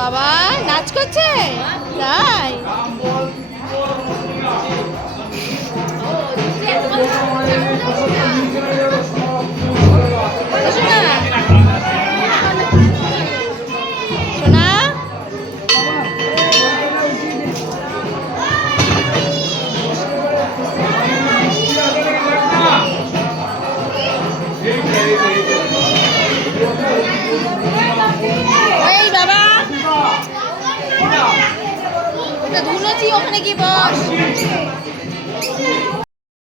বাবা নাচ করছে? তাই? শোনা ধুনেছি ওখানে গিয়ে বস।